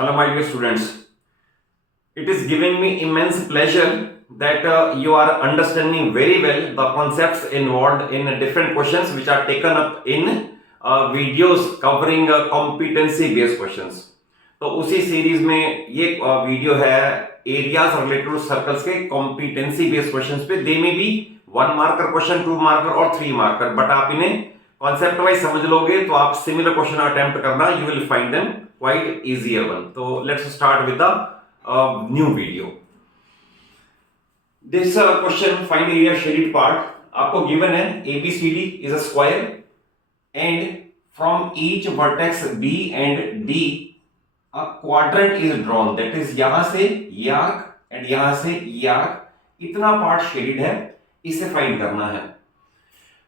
Hello, my dear students. It is giving me immense pleasure that you are understanding very well the concepts involved in different questions which are taken up in videos covering competency based questions. तो उसी series में ये video है areas related to circles के competency based questions पे. दे में B 1 marker question, 2 marker और 3 marker, but आप इन्हें कॉन्सेप्ट वाइज समझ लोगे तो आप सिमिलर क्वेश्चन अटेम्प्ट करना, you will find them quite easier one. तो let's start with the new video. This question find area shaded part. आपको गिवन है ABCD is a square and from each vertex B and D a quadrant is drawn, that is यहां से ये arc and यहां से ये arc, इतना part shaded है, इसे फाइंड करना है.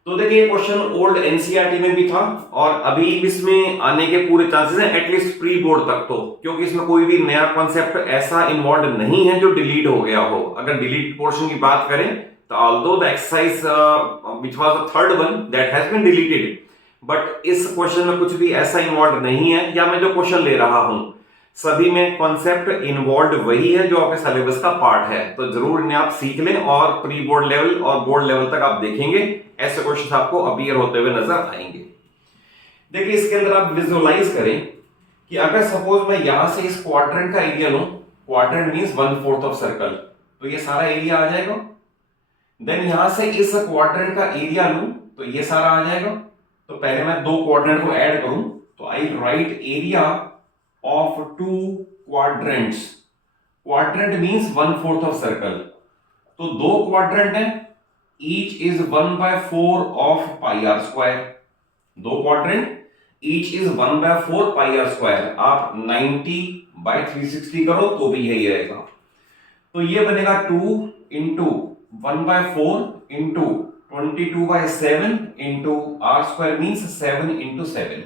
तो देखिए क्वेश्चन ओल्ड एनसीईआरटी में भी था और अभी इसमें आने के पूरे चांसेस हैं, एटलीस्ट प्री बोर्ड तक तो, क्योंकि इसमें कोई भी नया कॉन्सेप्ट ऐसा इन्वॉल्व नहीं है जो डिलीट हो गया हो. अगर डिलीट पोर्शन की बात करें तो although the exercise which was the third one that has been deleted, but इस क्वेश्चन में कुछ भी ऐसा इन्वॉल्व नहीं है, या मैं जो क्वेश्चन ले रहा हूं सभी में कॉन्सेप्ट इन्वॉल्व वही है जो आपके सिलेबस का पार्ट है. तो जरूर इन्हें आप सीख लें और प्री बोर्ड लेवल और बोर्ड लेवल तक आप देखेंगे, ऐसे क्वेश्चन आपको अपीयर होते हुए नजर आएंगे. देखिए इसके अंदर आप विजुअलाइज करें कि अगर सपोज मैं यहां से इस क्वाड्रेंट का एरिया लूं, क्वाड्रेंट मींस 1/4 ऑफ सर्कल, तो ये सारा एरिया आ जाएगा. देन यहां से इस क्वाड्रेंट का एरिया लूं तो ये सारा आ जाएगा. तो पहले मैं दो क्वाड्रेंट को ऐड करूं तो I write area of two quadrants. Quadrant means 1/4 of circle. तो दो क्वाड्रेंट है, each is 1/4 of pi r square. दो quadrant each is 1/4 pi r square. आप 90/360 करो तो भी यही रहेगा. तो ये बनेगा 2 into 1/4 into 22/7 into r square means 7 into 7.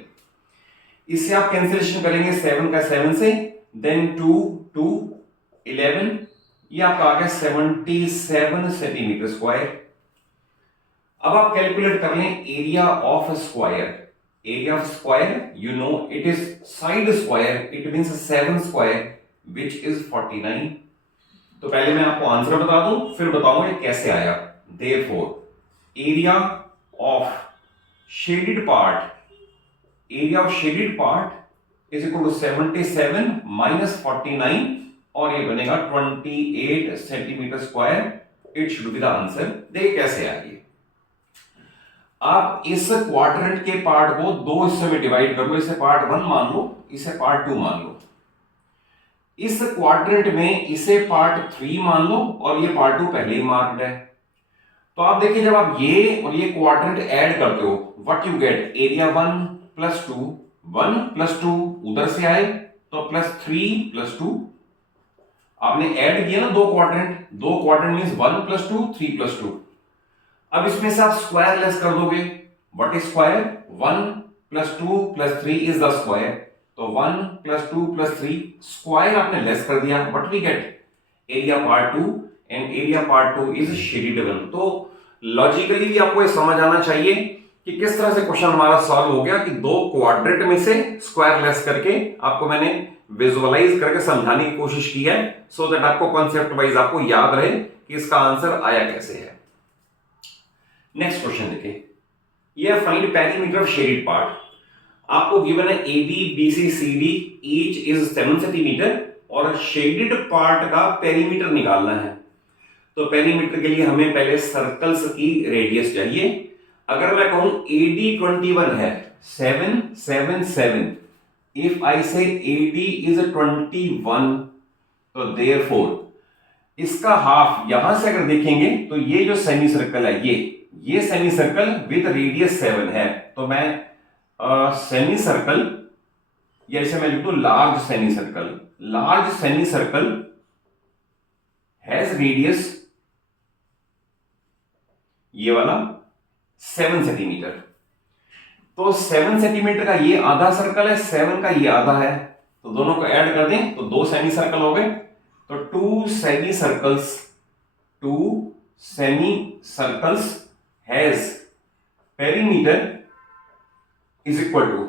इससे आप कैंसिलेशन करेंगे 7 का 7 से, देन 2 2 11, ये आपका आ गया 77 सेंटीमीटर स्क्वायर. अब आप कैलकुलेट कर लें area of square. Area of square you know it is side square, it means 7 square which is 49. तो पहले मैं आपको आंसर बता दूं फिर बताऊंगा ये कैसे आया. Therefore area of shaded part, area of shaded part is equal to 77 minus 49 और ये बनेगा 28 centimetre square. It should be the answer. देखिए कैसे आएगी. आप इस क्वाड्रेंट के पार्ट को दो हिस्सों में डिवाइड कर लो. इसे पार्ट 1 मान लो, इसे पार्ट 2 मान लो. इस क्वाड्रेंट में इसे पार्ट 3 मान लो और ये पार्ट 2 पहले ही मार्क्ड है. तो आप देखिए जब आप ये और ये क्वाड्रेंट ऐड करते हो what you get, area 1 plus 2, 1 plus 2 उधर से आए तो प्लस 3 प्लस 2. आपने ऐड किया ना दो क्वाड्रेंट मींस 1 प्लस 2 3 प्लस 2. अब इसमें से आप स्क्वायर लेस कर दोगे. What is square? 1 plus 2 plus 3 is the square. तो 1 प्लस 2 प्लस 3 स्क्वायर आपने लेस कर दिया. What we get? Area part 2 and area part 2 is shaded one. तो लॉजिकली भी आपको ये समझ आना चाहिए कि किस तरह से क्वेश्चन हमारा सॉल्व हो गया कि दो क्वाड्रेंट में से स्क्वायर लेस करके आपको मैंने विजुअलाइज करके समझाने की कोशिश की है, सो दैट आपको कॉन्सेप्ट वाइज आपको याद रहे कि इसका आंसर आया कैसे है. नेक्स्ट क्वेश्चन देखिए. यह find perimeter of shaded part. आपको गिवन है AB BC CD each is 7 centimetre और शेडेड पार्ट का पेरीमीटर निकालना है. तो पेरीमीटर के लिए हमें पहले सर्कल्स की रेडियस चाहिए. अगर मैं कहूं AD 21 है, 7 7 7, इफ आई से AD इज 21, तो देयरफॉर इसका हाफ यहां से अगर देखेंगे तो ये जो सेमी सर्कल है ये सेमी सर्कल विद रेडियस 7 है. तो मैं सेमी सर्कल या इसे मैं लिख दूं large semi circle has radius ये वाला 7 सेंटीमीटर. तो 7 सेंटीमीटर का ये आधा सर्कल है, 7 का ये आधा है, तो दोनों को ऐड कर दें तो 2 सेमी सर्कल हो गए. तो 2 semi circles has perimeter is equal to,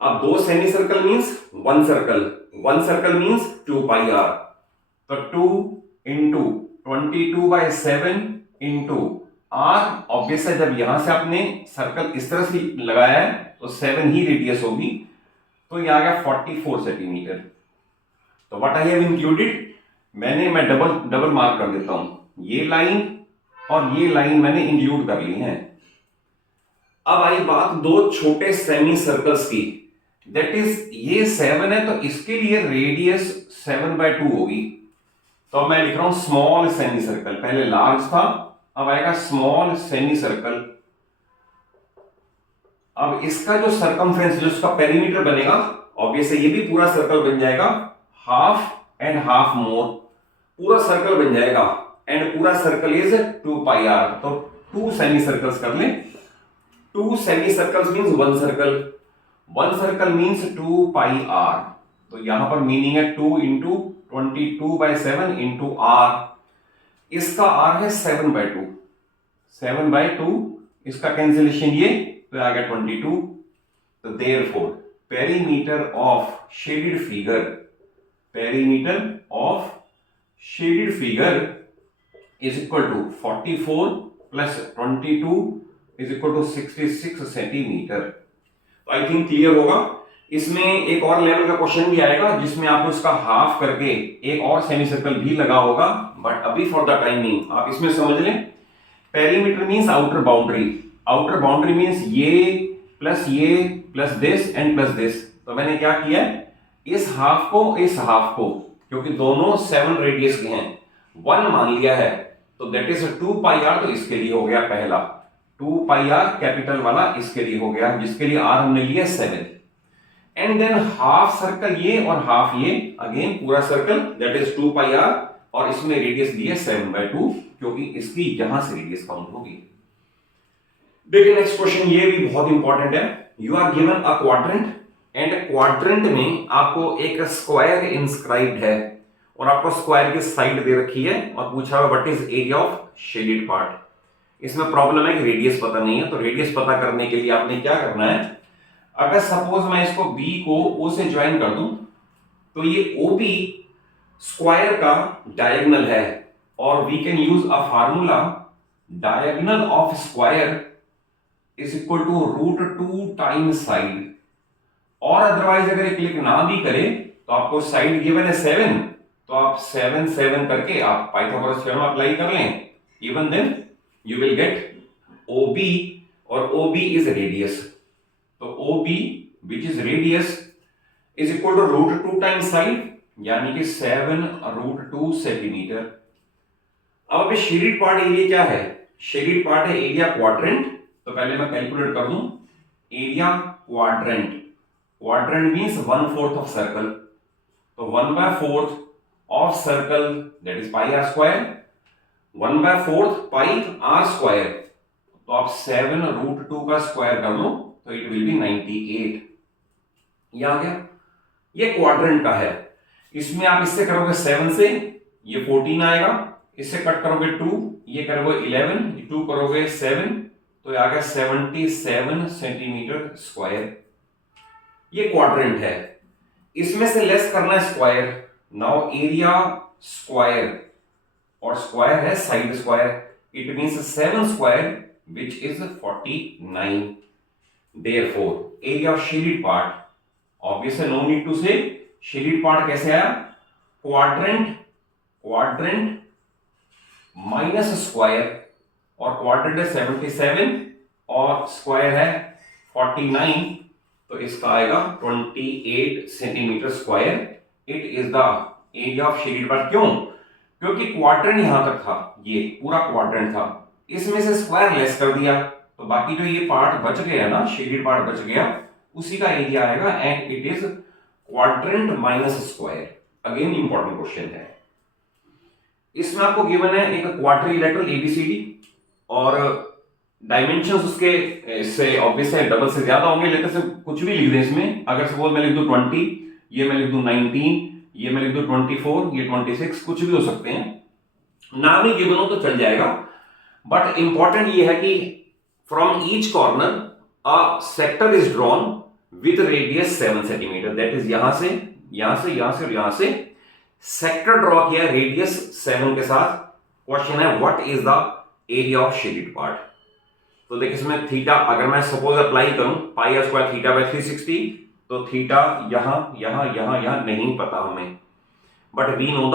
अब दो semi circle means one circle means 2 pi r, तो 2 इंटू 22/7 इंटू आर। ऑब्वियस है जब यहां से आपने सर्कल इस तरह से लगाया है तो 7 ही रेडियस होगी, तो ये आ गया 44 सेंटीमीटर। तो व्हाट आई हैव इंक्लूडेड, मैं डबल मार्क कर देता हूं, ये लाइन और ये लाइन मैंने इंक्लूड कर ली है। अब आई बात दो छोटे सेमी सर्कल्स की, दैट इज ये 7 है तो इसके लिए रेडियस 7/2 होगी। तो अब मैं लिख रहा हूं स्मॉल सेमी सर्कल, पहले लार्ज था अब आएगा स्मॉल सेमी सर्कल। अब इसका जो सर्कमफ्रेंस जो इसका पेरीमीटर बनेगा, ऑब्वियसली ये भी पूरा सर्कल बन जाएगा, हाफ एंड हाफ मोर, पूरा सर्कल बन जाएगा, एंड पूरा सर्कल इज 2 पाई आर। तो 2 सेमी सर्कल्स कर लें, 2 semi circles means one circle means 2 pi r. तो यहां पर मीनिंग है 2 इंटू 22/7 इंटू आर, इसका आर है 7/2, इसका कैंसिलेशन ये तो आ गया 22। तो therefore perimeter of shaded figure is equal to 44 plus 22 is equal to 66 centimetre. तो आई थिंक क्लियर होगा। इसमें एक और लेवल का क्वेश्चन भी आएगा जिसमें आपको इसका हाफ करके एक और सेमी सर्कल भी लगा होगा, बट अभी फॉर द टाइमिंग आप इसमें समझ लें, perimeter means outer boundary means ये plus this and plus this. तो मैंने क्या किया, इस हाफ को क्योंकि दोनों 7 रेडियस के हैं 1 मान लिया है, तो दैट इज 2 पाई आर। तो इसके लिए हो गया पहला 2 पाई आर कैपिटल वाला, इसके लिए हो गया, जिसके लिए आर हमने लिया 7, एंड देन हाफ सर्कल ये और हाफ ये, अगेन पूरा circle that is 2 pi r, और इसमें रेडियस दी है 7/2 क्योंकि इसकी यहां से रेडियस काउंट होगी। देखिए नेक्स्ट क्वेश्चन, ये भी बहुत इंपॉर्टेंट है। You are given a quadrant and quadrant में आपको एक स्क्वायर इंस्क्राइब्ड है और आपको स्क्वायर की साइड दे रखी है और पूछा हुआ what is area of shaded part. इसमें प्रॉब्लम है कि रेडियस पता नहीं है, तो रेडियस पता करने के लिए आपने क्या करना है, अगर सपोज मैं इसको बी को ओ से ज्वाइन कर दूं तो ये OB स्क्वायर का डायगोनल है, और we can use a formula, diagonal of square is equal to √2 times side. और अदरवाइज अगर ये क्लिक ना भी करे तो आपको साइड गिवन है 7, तो आप 7 करके आप पाइथागोरस थ्योरम अप्लाई कर लें, even then you will get OB, और OB इज रेडियस। तो OB which is radius is equal to √2 times side, यानी कि 7√2 सेंटीमीटर। अब शेडेड पार्ट एरिया क्या है, शेडेड पार्ट है एरिया क्वाड्रेंट। तो पहले मैं कैलकुलेट कर दूं, area quadrant means 1/4 of circle, तो 1/4 of circle that is pi r square, 1/4 pi r square, तो आप 7√2 का स्क्वायर कर लो तो इट विल बी 98। ये आ गया, ये क्वाड्रेंट का है। इसमें आप इससे करोगे 7 से ये 14 आएगा, इससे कट करोगे 2, ये करोगे 11, 2 करोगे 7, तो ये आ गया 77 सेंटीमीटर स्क्वायर। ये क्वाड्रेंट है, इसमें से लेस करना है स्क्वायर। नाउ एरिया स्क्वायर, और स्क्वायर है side square, it means 7 square which is 49. Therefore area of shaded part, obviously no need to say, shaded part कैसे आया, क्वाड्रेंट माइनस स्क्वायर, और क्वाड्रेंट है 77 और स्क्वायर है 49, तो इसका आएगा 28 centimetre square. It is the area of shaded part. क्यों, क्योंकि क्वाड्रेंट यहां तक था, ये पूरा क्वाड्रेंट था, इसमें से स्क्वायर लेस कर दिया, तो बाकी जो ये पार्ट बच गया ना, शेडेड पार्ट बच गया, उसी का एरिया आएगा, and it is quadrant minus square. Again important question है। इसमें आपको गिवन है एक क्वाड्रिलेटरल एबीसीडी, और डायमेंशंस उसके इससे ऑब्वियसली डबल से ज्यादा होंगे, लेकिन से कुछ भी लिख दें इसमें। अगर सपोज मैं लिख दूं 20, ये मैं लिख दूं 19, ये मैं लिख दूं 24, ये 26, कुछ भी हो सकते हैं, नाम ही गिवन हो तो चल जाएगा। बट इंपॉर्टेंट ये है कि from each corner a sector is drawn with radius 7 centimetre, that is यहां से यहां से यहां से और यहां से सेक्टर ड्रॉ किया रेडियस 7 के साथ। क्वेश्चन है what is the area of shaded part. तो देखिए इसमें थीटा अगर मैं सपोज अप्लाई करूं पाई आर स्क्वायर थीटा बाय 360, तो थीटा यहां यहां यहां यहां नहीं पता हमें, but we know the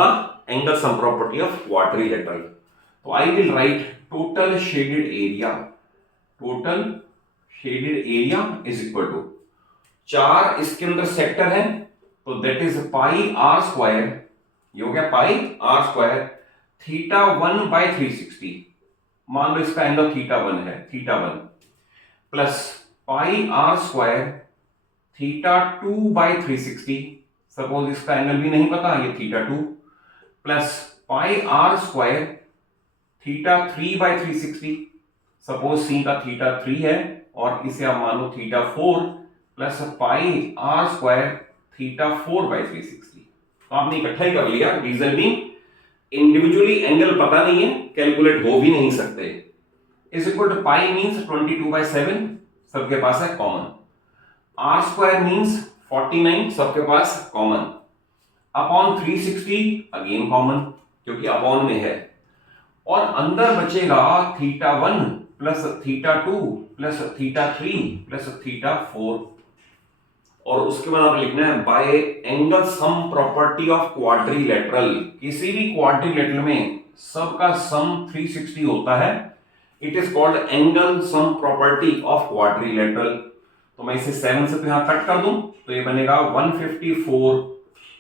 angle sum property of quadrilateral. तो I will write total shaded area, total shaded area is equal to 4 इसके अंदर सेक्टर है, तो that is pi r square, ये हो गया pi r square theta 1 by 360, मान लो इसका एंगल थीटा 1 है, theta 1 plus pi r square theta 2 by 360, suppose इसका एंगल भी नहीं पता, ये theta 2 plus pi r square theta 3 by 360, suppose C का थीटा 3 है और इसे आप मानो theta 4 plus pi r square theta 4 by 360। तो आपने इकट्ठा ही कर लिया, रीजन भी इंडिविजुअली एंगल पता नहीं है, कैलकुलेट हो भी नहीं सकते। Is equal to pi means 22 by 7, सबके पास है कॉमन, आर स्क्वायर मींस 49, सबके पास कॉमन, अपॉन 360 अगेन कॉमन क्योंकि अपॉन में है, और अंदर बचेगा theta 1 plus theta 2 plus theta 3 plus theta 4, और उसके बाद आप लिखना है bye angle sum property of quadrilateral. किसी भी क्वाड्रिलेटरल में सबका सम 360 होता है, it is called angle sum property of quadrilateral. तो मैं इसे 7 से यहां कट कर दूं तो ये बनेगा 154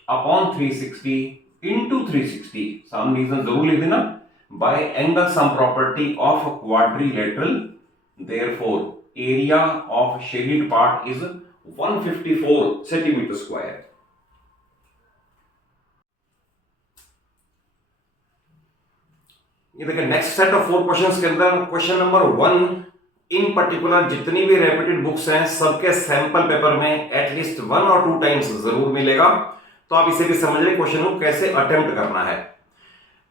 अपॉन 360 इंटू 360, सम रीजन जरूर लिख देना, bye angle sum property of quadrilateral, therefore area of shaded part is 154 centimetre square. ये देखिए नेक्स्ट सेट ऑफ 4 क्वेश्चंस के अंदर क्वेश्चन नंबर 1 इन पर्टिकुलर जितनी भी रेपिटेड बुक्स हैं सबके सैंपल पेपर में एटलीस्ट 1 और 2 टाइम्स जरूर मिलेगा, तो आप इसे भी समझ लें क्वेश्चन को कैसे अटेम्प्ट करना है।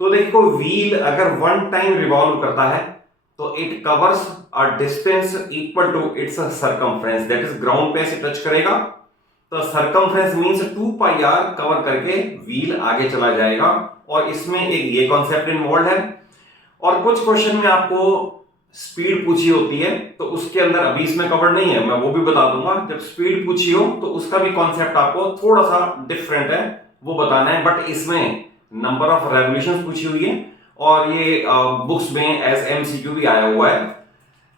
तो देखो व्हील अगर 1 टाइम रिवॉल्व करता है तो it covers a distance equal to its circumference, that is ground पे से टच करेगा, तो circumference means 2 pi r cover करके व्हील आगे चला जाएगा, और इसमें एक ये कॉन्सेप्ट इन्वॉल्व है। और कुछ क्वेश्चन में आपको स्पीड पूछी होती है तो उसके अंदर अभी इसमें कवर नहीं है, मैं वो भी बता दूंगा, जब स्पीड पूछी हो तो उसका भी कॉन्सेप्ट आपको थोड़ा सा डिफरेंट है, वो बताना है, बट इसमें नंबर ऑफ रेवोल्यूशंस पूछी हुई है और ये बुक्स में एज एमसीक्यू भी आया हुआ है।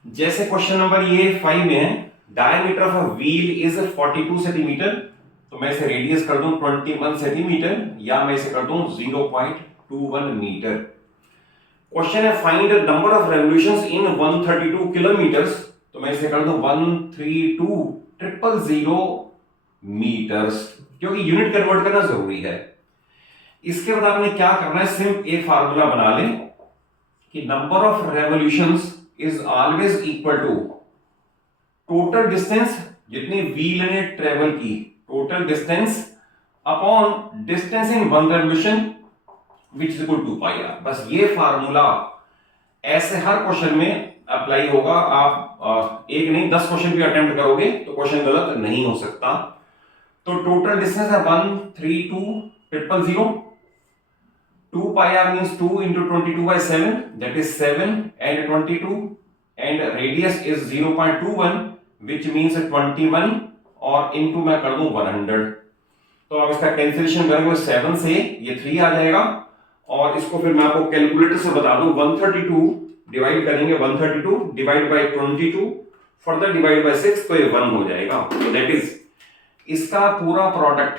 जैसे क्वेश्चन नंबर ये 5 में है, diameter of a wheel is 42 centimetre, तो मैं इसे रेडियस कर दूं 21 सेंटीमीटर या मैं इसे कर दूं 0.21 मीटर। क्वेश्चन है find the number of revolutions in 132 kilometres, तो मैं इसे कर दूं 132,000 मीटर्स, क्योंकि यूनिट कन्वर्ट करना जरूरी है। इसके बाद आपने क्या करना है, सिर्फ एक फार्मूला बना लें कि number of revolutions is always equal to total distance जितनी व्हील ने ट्रेवल की, total distance upon distance in one revolution which is equal to pi r. बस ये फार्मूला ऐसे हर क्वेश्चन में अप्लाई होगा। आप एक नहीं 10 क्वेश्चन भी अटेम्प्ट करोगे तो क्वेश्चन गलत नहीं हो सकता। तो टोटल डिस्टेंस है 132,000, 2 pi r means 2 into 22 by 7, that is 7 and 22, and radius is 0.21 which means 21 और into मैं कर दूं 100। तो अब इसका कैंसिलेशन करेंगे 7 से ये 3 आ जाएगा, और इसको फिर मैं आपको कैलकुलेटर से बता दूं 132 डिवाइड करेंगे 132 divide by 22 further divide by 6 तो ये 1 हो जाएगा। तो दैट इज इसका पूरा प्रोडक्ट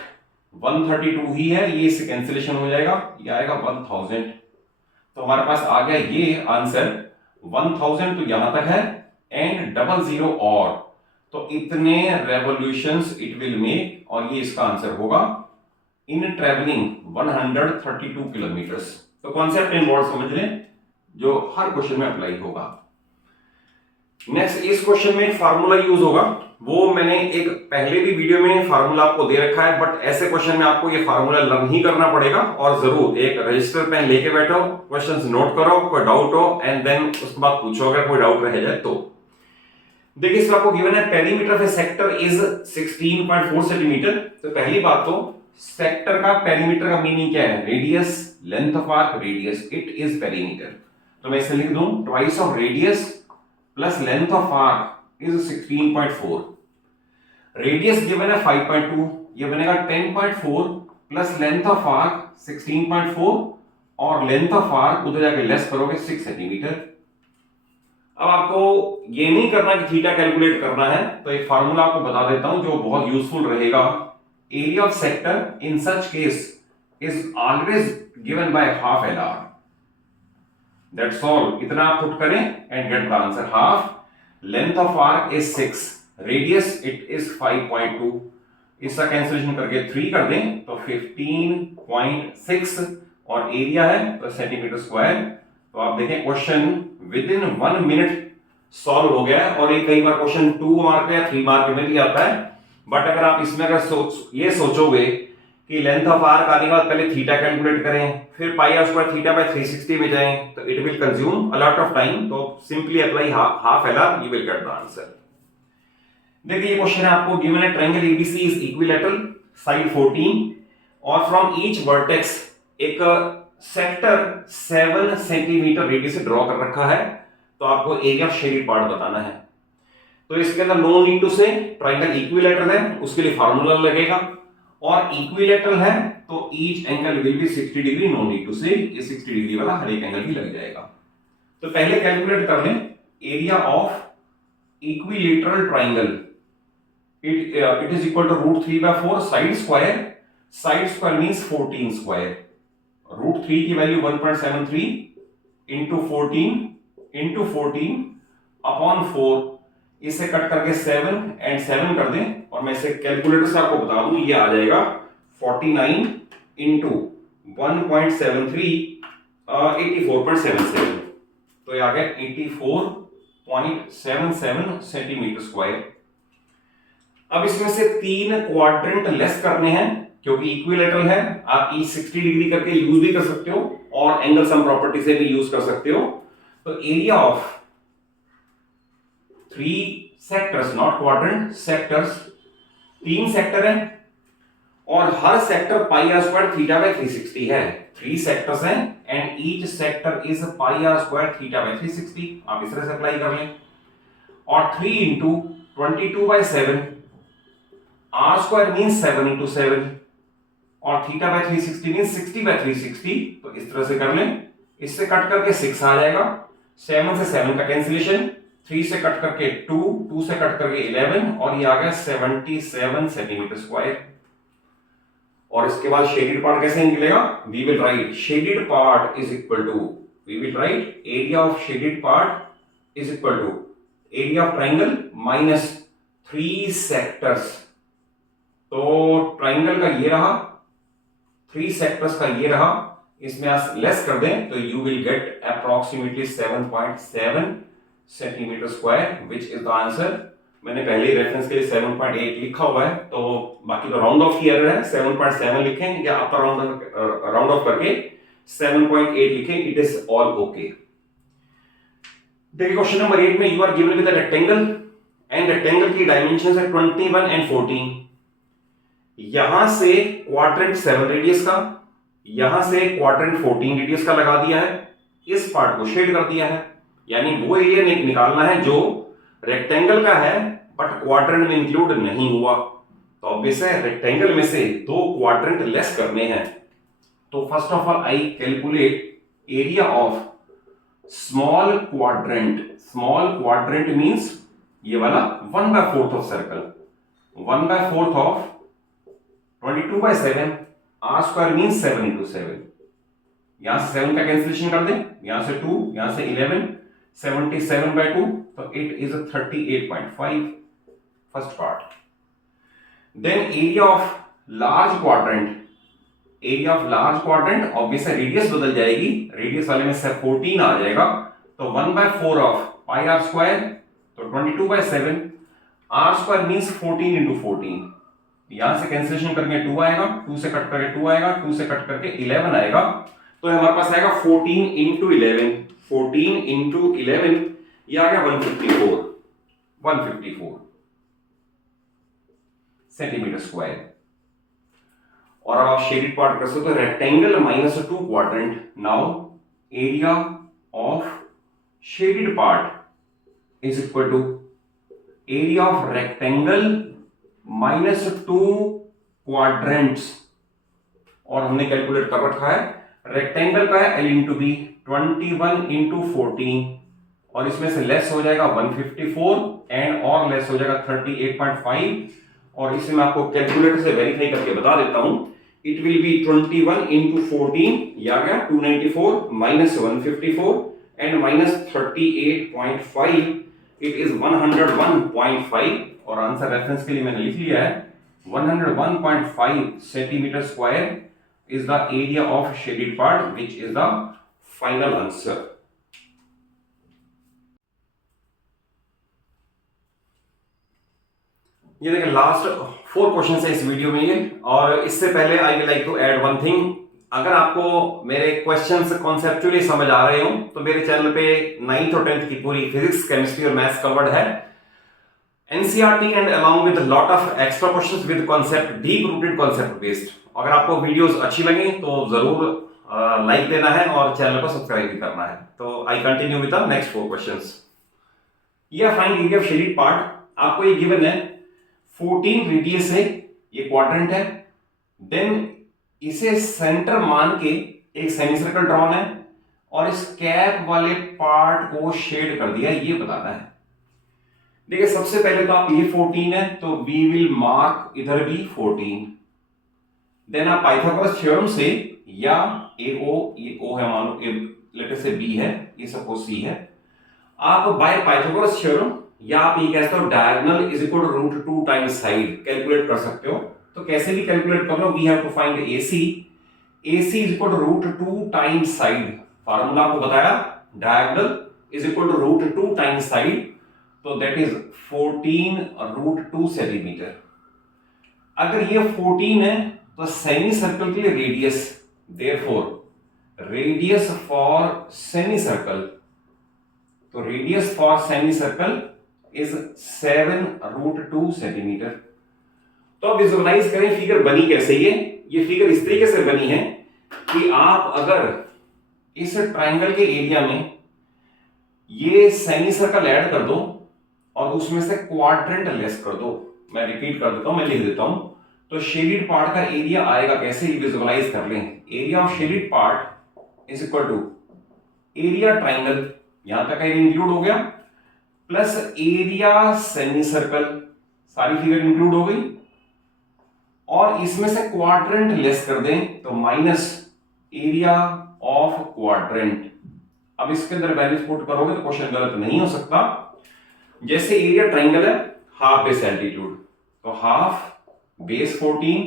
132 ही है, ये इससे कैंसिलेशन हो जाएगा, ये आएगा 1000। तो हमारे पास आ गया ये आंसर 1000, तो यहां तक है, एंड 00 और, तो इतने रेवोल्यूशंस इट विल मेक, और ये इसका आंसर होगा इन ट्रेवलिंग 132 किलोमीटर्स। तो कॉन्सेप्ट इन्वॉल्व समझ लें जो हर क्वेश्चन में अप्लाई होगा। नेक्स्ट इस क्वेश्चन में एक फार्मूला यूज होगा, वो मैंने एक पहले भी वीडियो में फार्मूला आपको दे रखा है, बट ऐसे क्वेश्चन में आपको ये फार्मूला लर्न ही करना पड़ेगा, और जरूर एक रजिस्टर पेन लेके बैठो, क्वेश्चंस नोट करो, कोई डाउट हो एंड देन उसके बाद पूछो अगर कोई डाउट रह जाए तो। देखिए इसमें आपको गिवन है perimeter of A sector is 16.4 centimetre. तो पहली बात तो सेक्टर का पेरीमीटर का मीनिंग क्या है? Radius, length of arc, radius, it is perimeter. तो मैं इसे लिख दूं twice of radius plus length of arc is 16.4। Radius given है 5.2, ये बनेगा 10.4 प्लस लेंथ ऑफ आर्क 16.4 और लेंथ ऑफ आर्क उधर जाके लेस करोगे 6 सेंटीमीटर। अब आपको ये नहीं करना कि थीटा कैलकुलेट करना है, तो एक फार्मूला आपको बता देता हूं जो बहुत यूजफुल रहेगा। Area of sector in such case is always given by half LR। That's all, इतना आप पुट करें and gate the answer. Half, length of arc is 6, radius it is 5.2, इसका कैंसिलेशन करके 3 कर दें तो 15.6 और एरिया है तो सेंटीमीटर स्क्वायर। तो आप देखें question with in 1 minute solve हो गया है। और एक कई बार क्वेश्चन 2 मार्क या 3 मार्क में भी आता है, बट अगर आप इसमें अगर ये सोचोगे कि लेंथ ऑफ आर्क आने के बाद पहले थीटा कैलकुलेट करें फिर pi r square theta by 360 में जाएं तो it will consume a lot of time. तो simply apply half LR, you will get the answer. देखिए ये क्वेश्चन है आपको गिवन है triangle ABC is equilateral, side 14 और फ्रॉम ईच वर्टेक्स एक सेक्टर 7 सेंटीमीटर रेडियस से ड्रॉ कर रखा है। तो आपको एरिया ऑफ शेडेड पार्ट बताना है। तो इसके अंदर no need to say triangle equilateral है, उसके लिए फार्मूला लगेगा। और इक्विलैटरल है तो each angle will be 60 degree, no need to say ये 60 डिग्री वाला हर एक एंगल भी लग जाएगा। तो पहले कैलकुलेट कर लें area of equilateral triangle. it is equal to root 3/4 side square means 14 square. Root 3 की वैल्यू 1.73 इंटू 14 अपॉन 4, इसे कट करके 7 एंड 7 कर दें और मैं इसे कैलकुलेटर से आपको बता दूं, ये आ जाएगा 49 इंटू 1.73 84.77। तो ये आ गया 84.77 सेंटीमीटर स्क्वायर। अब इसमें से 3 क्वाड्रेंट लेस करने हैं क्योंकि इक्विलैटरल है। आप ई 60 डिग्री करके यूज भी कर सकते हो और एंगल सम प्रॉपर्टी से भी यूज कर सकते हो। तो area of 3 sectors, not quadrant, sectors, 3 sector है और हर sector pi r square theta by 360 है। 3 सेक्टर्स हैं and each sector is pi r square theta by 360। आप इस तरह से अप्लाई कर लें। और 3 into 22/7, r square means 7 into 7 और थीटा बाय 360 मीन्स 60/360। तो इस तरह से कर लें। इससे कट करके 6 आ जाएगा, 7 से 7 का कैंसिलेशन, 3 से कट करके 2 से कट करके 11 और ये आ गया 77 सेंटीमीटर स्क्वायर। और इसके बाद शेडेड पार्ट कैसे निकलेगा? We will write shaded part is equal to, we will write area of shaded part is equal to area of triangle minus 3 sectors. तो ट्रायंगल का ये रहा, 3 सेक्टर्स का ये रहा, इसमें आप लेस कर दें तो you will gate approximately 7.7 centimetre square which is the answer. मैंने पहले ही रेफरेंस के लिए 7.8 लिखा हुआ है, तो बाकी तो राउंड ऑफ की एरर है, 7.7 लिखें या अपर राउंड ऑफ करके 7.8 लिखें, इट इज ऑल ओके। देखिए क्वेश्चन नंबर 8 में you are given with a rectangle and rectangle की डायमेंशंस है 21 एंड 14। यहां से क्वाड्रेंट 7 रेडियस का, यहां से क्वाड्रेंट 14 रेडियस का लगा दिया है, इस पार्ट को शेड कर दिया है। यानी वो एरिया निकालना है जो रेक्टेंगल का है बट क्वाड्रेंट में इंक्लूड नहीं हुआ। तो ऑब्वियस है रेक्टेंगल में से 2 क्वाड्रेंट लेस करने हैं। तो first of all I calculate area of small quadrant. Small quadrant means ये वाला 1/4 of circle, 1/4 of 22/7, r square means 7 into 7। यहां से 7 का कैंसिलेशन कर दें, यहां से 2, यहां से 11, 77/2, तो it is 38.5 first part. Then area of large quadrant, area of large quadrant obvious radius बदल जाएगी, रेडियस वाले में से 14 आ जाएगा, तो 1/4 ऑफ पाई आर स्क्वायर, तो 22/7, आर स्क्वायर मींस 14 इंटू 14। यहां से कैंसिलेशन करके 2 आएगा, 2 से कट करके 2 आएगा, 2 से कट करके 11 आएगा, तो हमारे पास आएगा 14 इंटू 11, 14 इंटू 11, ये आ गया 154। 154 सेंटीमीटर स्क्वायर। और अब आप शेडेड पार्ट कर सकते हो, rectangle -2 quadrant. Now area of shaded part is equal to area of rectangle -2 quadrants. और हमने कैलकुलेट कर रखा है, रेक्टेंगल का है L इंटू बी, 21 इंटू 14, और इसमें से लेस हो जाएगा 154 एंड और लेस हो जाएगा 38.5। और इसे मैं आपको कैलकुलेटर से वेरीफाई करके बता देता हूं। इट विल बी 21 इंटू 14, ये आ गया 294 minus 154 and minus 38.5, it is 101.5। और आंसर रेफरेंस के लिए मैंने लिख लिया है 101.5 centimetre square is the area of shaded part, which is the final answer. ये देखिए लास्ट 4 क्वेश्चन है इस वीडियो में ये। और इससे पहले I will like to add one thing. अगर आपको मेरे क्वेश्चंस कॉन्सेप्चुअली समझ आ रहे हो तो मेरे चैनल पे 9th और 10th की पूरी फिजिक्स, केमिस्ट्री और मैथ्स कवर्ड है, NCERT and along with lot of extra questions with concept, deep rooted concept based। अगर आपको वीडियोस अच्छी लगी तो जरूर लाइक देना है और चैनल को सब्सक्राइब भी करना है। तो आई continue with the next 4 questions. ये find area of shaded part. आपको ये गिवन है 14 रेडियस है, ये क्वाड्रेंट है, देन इसे सेंटर मान के एक सेमी सर्कल ड्रॉन है और इस कैप वाले पार्ट को शेड कर दिया, ये बताना है। देखिए सबसे पहले तो आप ये 14 है तो वी विल मार्क इधर भी 14। देन आप पाइथागोरस थ्योरम से, या ये ओ है, मानो लेटर से बी है, ये सपोज सी है, आप बाय पाइथागोरस थ्योरम या आप ये कहते हो diagonal is equal to √2 times side calculate कर सकते हो। तो कैसे भी कैलकुलेट कर लो, we have to find AC is equal to √2 times side. Formula आपको बताया, diagonal is equal to √2 times side, तो दैट इज 14 √2 सेंटीमीटर। अगर ये 14 है तो सेमी सर्कल के लिए radius, therefore radius for semicircle, तो radius for semi circle is 7 √2 centimetre. तो अब विजुअलाइज करें फिगर बनी कैसे। ये फिगर इस तरीके से बनी है कि आप अगर इस ट्रायंगल के एरिया में ये सेमी सर्कल ऐड कर दो और उसमें से क्वाड्रेंट लेस कर दो। मैं रिपीट कर देता हूं, मैं लिख देता हूं। तो शेडेड पार्ट का एरिया आएगा कैसे, विजुअलाइज कर लें। Area of shaded part is equal to area triangle, यहां तक एरिया इंक्लूड हो गया, प्लस एरिया सेमी सर्कल, सारी फिगर इंक्लूड हो गई, और इसमें से क्वाड्रेंट लेस कर दें तो माइनस एरिया ऑफ क्वाड्रेंट। अब इसके अंदर वैल्यूज पुट करोगे तो क्वेश्चन गलत नहीं हो सकता। जैसे एरिया ट्रायंगल है हाफ बेस एल्टीट्यूड, तो हाफ बेस 14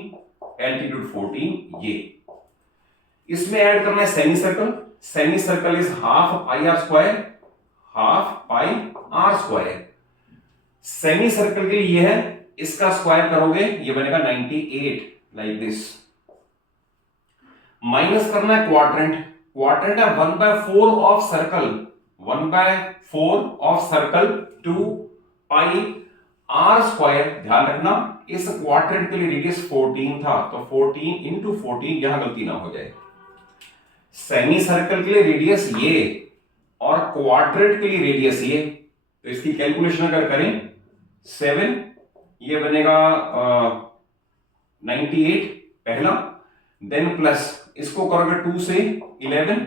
एल्टीट्यूड 14, ये इसमें ऐड करना है semi circle. Semi circle is half pi r square, half pi r square. Semi circle के लिए ये है, इसका स्क्वायर करोगे ये बनेगा 98 लाइक दिस। माइनस करना है क्वाड्रेंट, क्वाड्रेंट है 1/4 of circle, 1/4 of circle 2 pi r square. ध्यान रखना इस क्वाड्रेंट के लिए रेडियस 14 था, तो 14 इंटू 14, यहां गलती ना हो जाए। सेमी सर्कल के लिए रेडियस ये और क्वाड्रेंट के लिए रेडियस ये, तो इसकी कैलकुलेशन अगर करें 7, ये बनेगा 98 पहला, देन प्लस इसको करोगे 2 से 11,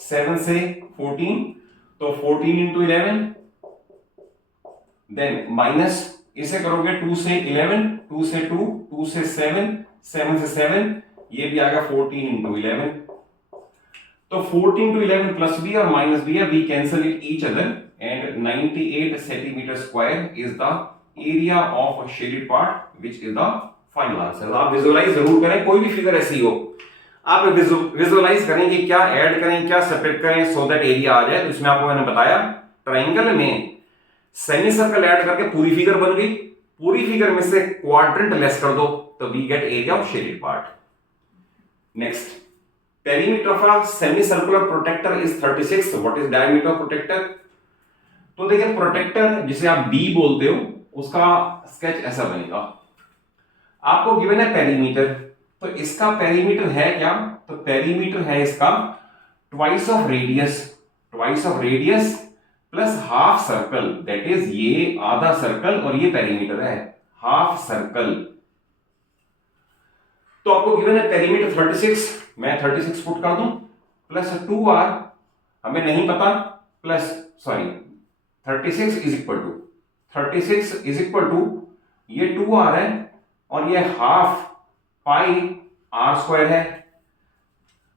7 से 14, तो 14 इंटू 11, देन माइनस इसे करोगे 2 से 11, 2 से 2, 2 से 7, 7 से 7, ये भी आ गया 14 इंटू 11। तो 14 टू 11 प्लस भी और माइनस भी है, we cancel it each other and 98 centimetre square is the area of shaded part which is the final answer. आप विजुअलाइज जरूर करें, कोई भी फिगर ऐसी हो आप विजुअलाइज करें कि क्या ऐड करें, क्या सेपरेट करें सो दैट एरिया आ जाए। तो इसमें आपको मैंने बताया ट्रायंगल में सेमी सर्कल ऐड करके पूरी फिगर बन गई, पूरी फिगर में से क्वाड्रेंट लेस कर दो तो we get area of shaded part. Next, perimeter of a semi circular protector is 36, what is diameter of protector. तो देखिए प्रोटेक्टर जिसे आप बी बोलते हो उसका स्केच ऐसा बनेगा। आपको गिवन है पेरीमीटर, तो इसका पेरीमीटर है क्या, तो पेरीमीटर है इसका twice of radius plus half circle, that is ये आधा सर्कल और ये पेरीमीटर है हाफ सर्कल। तो आपको गिवन है पेरीमीटर 36, मैं 36 पुट कर दूं प्लस 2r, हमें नहीं पता, plus sorry 36 is equal to ये 2r है और ये हाफ पाई r स्क्वायर है।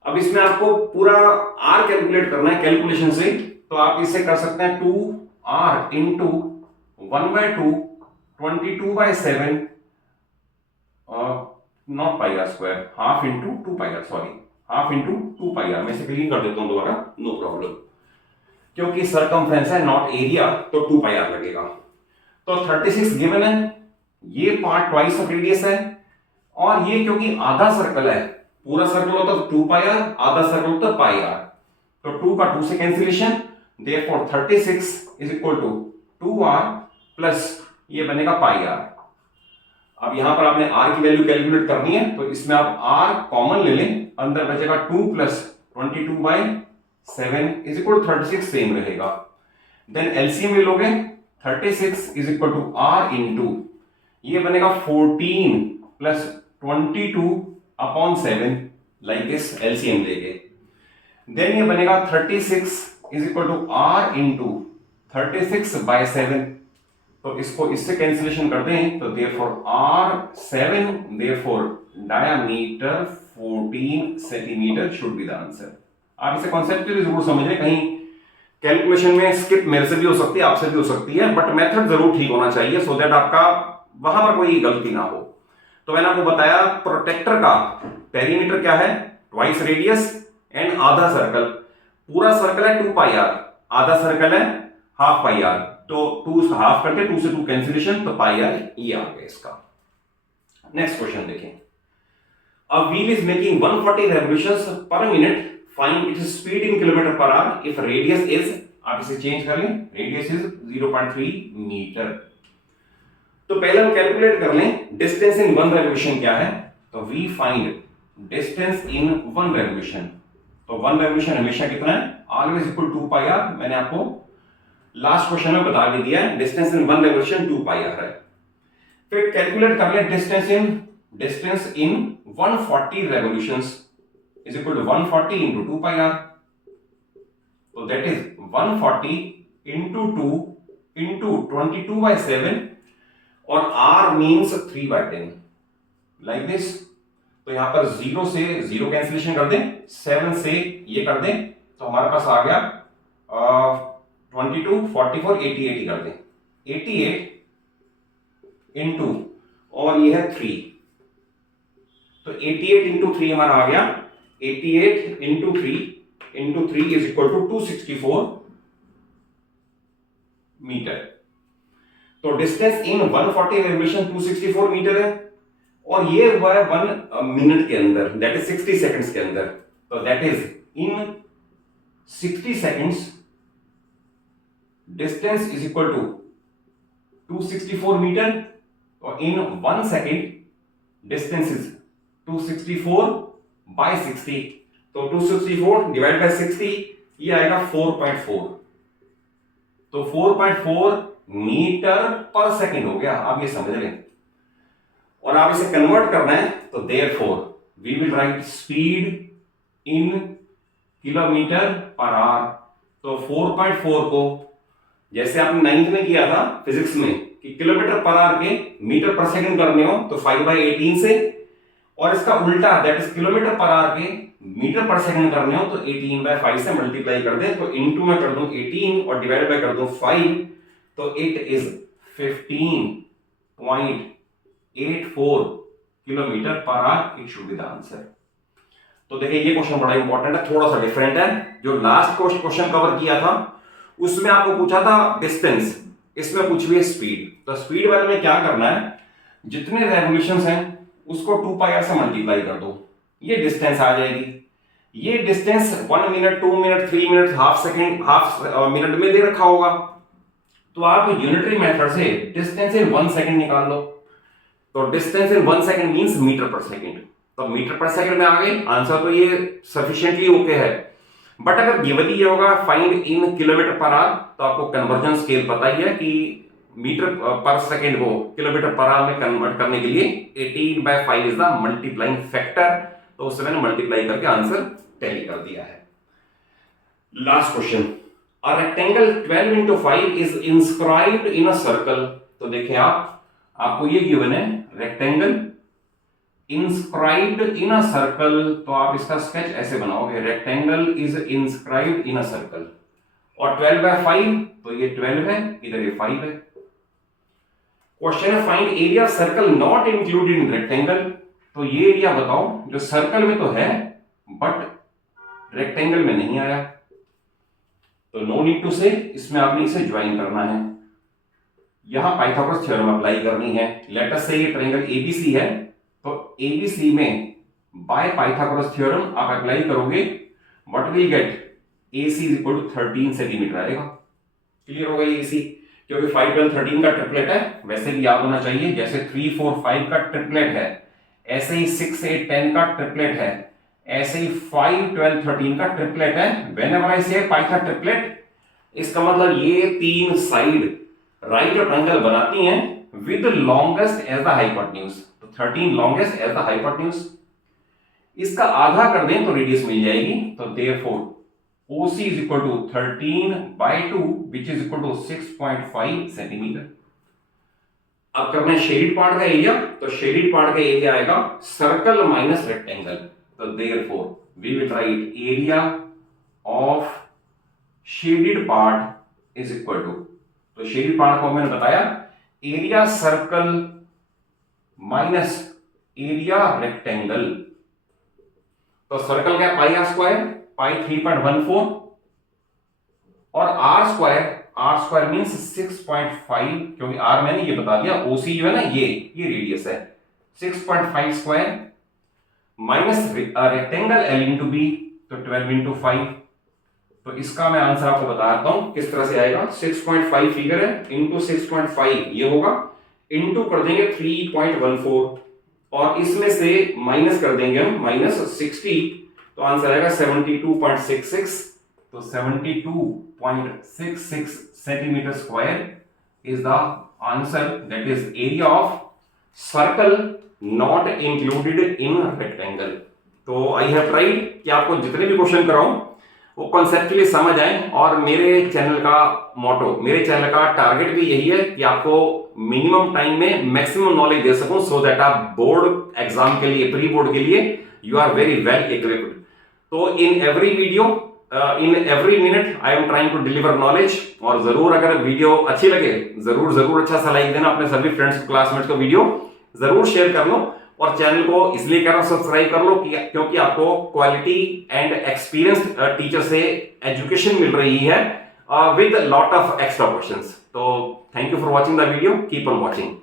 अब इसमें आपको पूरा r कैलकुलेट करना है कैलकुलेशन से, तो आप इसे कर सकते हैं 2r into 1/2 22/7 not pi r square, half into 2 pi r, sorry half into 2 pi r. मैं इसे क्लीन कर देता हूं दोबारा, नो प्रॉब्लम, क्योंकि सरकमफ्रेंस है नॉट एरिया, तो 2 पाई आर लगेगा। तो 36 गिवन है, ये पार्ट ट्वाइस ऑफ रेडियस है, और ये क्योंकि आधा सर्कल है, पूरा सर्कल होता तो 2 पाई आर, आधा सर्कल होता पाई आर, तो 2 का 2 से cancellation, therefore 36 is equal to 2r plus ये बनेगा पाई आर। अब यहां पर आपने r की वैल्यू कैलकुलेट करनी है, तो इसमें आप r कॉमन ले लें, अंदर बचेगा 2 plus 22/7 is equal to 36 same रहेगा। देन एलसीएम ले लोगे, 36 is equal to r into ये बनेगा 14 प्लस 22/7 लाइक दिस, एलसीएम लेके। देन ये बनेगा 36 is equal to r into 36/7, तो इसको इससे कैंसिलेशन करते हैं, तो therefore r7, therefore diameter 14 centimetre should be the answer. आप इसे कॉन्सेप्चुअली जरूर समझ लें, कहीं कैलकुलेशन में स्किप मेरे से भी हो सकती है, आपसे भी हो सकती है, बट मेथड जरूर ठीक होना चाहिए सो दैट आपका वहां पर कोई गलती ना हो। तो मैंने आपको बताया प्रोटेक्टर का पेरीमीटर क्या है, ट्वाइस रेडियस एंड आधा सर्कल। पूरा सर्कल है 2 पाई आर, आधा सर्कल है हाफ पाई आर, तो 2 हाफ करके 2 से 2 कैंसिलेशन, तो पाई आर ये आ गया इसका। नेक्स्ट क्वेश्चन देखें, a wheel is making 140 revolutions पर minute, find its speed in kilometre per hour if radius is, आप इसे चेंज कर लें, रेडियस इज 0.3 मीटर। तो पहले हम कैलकुलेट कर लें डिस्टेंस इन 1 रेवोल्यूशन क्या है, तो we find distance in 1 revolution. तो 1 रेवोल्यूशन हमेशा कितना है, ऑलवेज इक्वल 2 पाई आर। मैंने आपको लास्ट क्वेश्चन में बता भी दिया है, distance in 1 revolution 2 pi r है। फिर कैलकुलेट कर लें distance in 140 revolutions is equal to 140 into 2 pi r, तो दैट इज 140 इंटू 2 इंटू 22/7, और r मीन्स 3/10 लाइक दिस। तो यहां पर 0 से 0 कैंसिलेशन कर दें, 7 से ये कर दें, तो हमारे पास आ गया 22, 44, 88 कर दें, 88 इंटू और ये है 3, तो 88 इंटू 3 हमारा आ गया 88 into 3 is equal to 264 metre. तो डिस्टेंस इन 140 रेवोल्यूशन 264 मीटर है, और ये हुआ है 1 मिनट के अंदर, दैट इज 60 सेकंड्स के अंदर। तो that is in 60 seconds distance is equal to 264 metre, और इन 1 सेकंड डिस्टेंस इज 264/60, तो 264 डिवाइड बाय 60 ये आएगा 4.4, तो 4.4 मीटर पर सेकंड हो गया। आप ये समझ लें, और आप इसे कन्वर्ट करना है, तो therefore we will write speed in kilometre per hour. तो 4.4 को जैसे आपने 9th में किया था फिजिक्स में कि किलोमीटर पर आवर के मीटर पर सेकंड करने हो तो 5/18 से, और इसका उल्टा that is kilometre per our के मीटर पर सेकंड करने हो तो 18/5 से मल्टीप्लाई कर दे, तो इनटू में कर दूं 18 और डिवाइड बाय कर दूं 5, तो it is 15.84 kilometre per our, it should be the answer. तो देखिए ये क्वेश्चन बड़ा इंपॉर्टेंट है, थोड़ा सा डिफरेंट है। जो लास्ट क्वेश्चन कवर किया था उसमें आपको पूछा था डिस्टेंस, इसमें पूछ हुई है स्पीड। तो स्पीड वाले में क्या करना है, जितने रेवोल्यूशंस हैं उसको 2 पाई आर से मल्टीप्लाई कर दो, ये डिस्टेंस आ जाएगी। ये distance 1 minute, 2 minute, 3 minute, half second, half minute में दे रखा होगा, तो आप यूनिटरी मेथड से डिस्टेंस इन 1 सेकंड निकाल लो। तो distance in 1 second means metre per second, तो मीटर पर सेकंड में आ गए आंसर, तो ये सफिशिएंटली ओके है। बट अगर गिवन ये होगा find in kilometre per hour, तो आपको कन्वर्जन स्केल पता ही है कि मीटर पर सेकंड को किलोमीटर पर आवर में कन्वर्ट करने के लिए 18/5 इज द मल्टीप्लाइंग फैक्टर, तो उससे मैंने मल्टीप्लाई करके आंसर टैली कर दिया है। Last question, a rectangle 12 into 5 is inscribed in a circle. तो देखिए आपको ये गिवन है rectangle inscribed in a circle, तो आप इसका स्केच ऐसे बनाओगे, rectangle is inscribed in a circle, और 12/5 तो ये 12 है, इधर ये 5 है। क्वेश्चन है find area circle not included in rectangle, तो ये एरिया बताओ जो सर्कल में तो है बट रेक्टेंगल में नहीं आया, तो नो नीड टू से, इसमें आपने इसे ज्वाइन करना है। यहां पाइथागोरस थ्योरम अप्लाई करनी है। लेट अस से ये ट्रायंगल एबीसी है, तो एबीसी में बाय पाइथागोरस थ्योरम आप अप्लाई करोगे, what will get, AC is equal to 13 centimetre आएगा। क्लियर हो गई AC, क्योंकि 5, 12, 13 का ट्रिपलेट है, वैसे भी याद होना चाहिए, जैसे 3, 4, 5 का ट्रिपलेट है, ऐसे ही 6, 8, 10 का ट्रिपलेट है, ऐसे ही 5, 12, 13 का ट्रिपलेट है। व्हेनेवर आई से पाइथा ट्रिपलेट, इसका मतलब ये तीन साइड राइट ट्रायंगल बनाती हैं with longest edge the hypotenuse, तो 13 लॉन्गेस्ट एज द हाइपोटेन्यूज। इसका आधा कर दें तो रेडियस मिल जाएगी, तो therefore OC is equal to 13/2 which is equal to 6.5 centimetre. अब करना है शेडिड पार्ट का एरिया, तो शेडिड पार्ट का एरिया आएगा सर्कल माइनस रेक्टेंगल, तो therefore we will write area of shaded part is equal to, तो शेडिड पार्ट को मैंने बताया area circle minus area rectangle, तो सर्कल क्या पाई आर स्क्वायर, पाई 3.14 और आर स्क्वायर मींस 6.5, क्योंकि आर मैंने ये बता दिया, ओसी जो है ना ये रेडियस है, 6.5 square minus rectangle L into b, तो 12 इंटू 5, तो इसका मैं आंसर आपको बता देता हूं किस तरह से आएगा। 6.5 फिगर है, इंटू 6.5 ये होगा, इंटू कर देंगे 3.14 और इसमें से माइनस कर देंगे हम -60, तो आंसर आएगा 72.66, तो 72.66 centimetre square is the answer, that is area of circle not included in rectangle. तो आई हैव ट्राइड कि आपको जितने भी क्वेश्चन कराऊं वो कॉन्सेप्चुअली समझ आए, और मेरे चैनल का मोटो, मेरे चैनल का टारगेट भी यही है कि आपको मिनिमम टाइम में मैक्सिमम नॉलेज दे सकूं, सो दैट आप बोर्ड एग्जाम के लिए, प्री बोर्ड के लिए you are very well equipped. तो in every video, in every minute I am trying to deliver knowledge, और जरूर अगर वीडियो अच्छी लगे जरूर अच्छा सा लाइक देना, अपने सभी फ्रेंड्स क्लासमेट्स को वीडियो जरूर शेयर कर लो, और चैनल को इसलिए कह रहा हूं सब्सक्राइब कर लो क्योंकि आपको क्वालिटी एंड एक्सपीरियंस्ड टीचर से एजुकेशन मिल रही है with lot of extra questions. तो thank you for watching the video, keep on watching.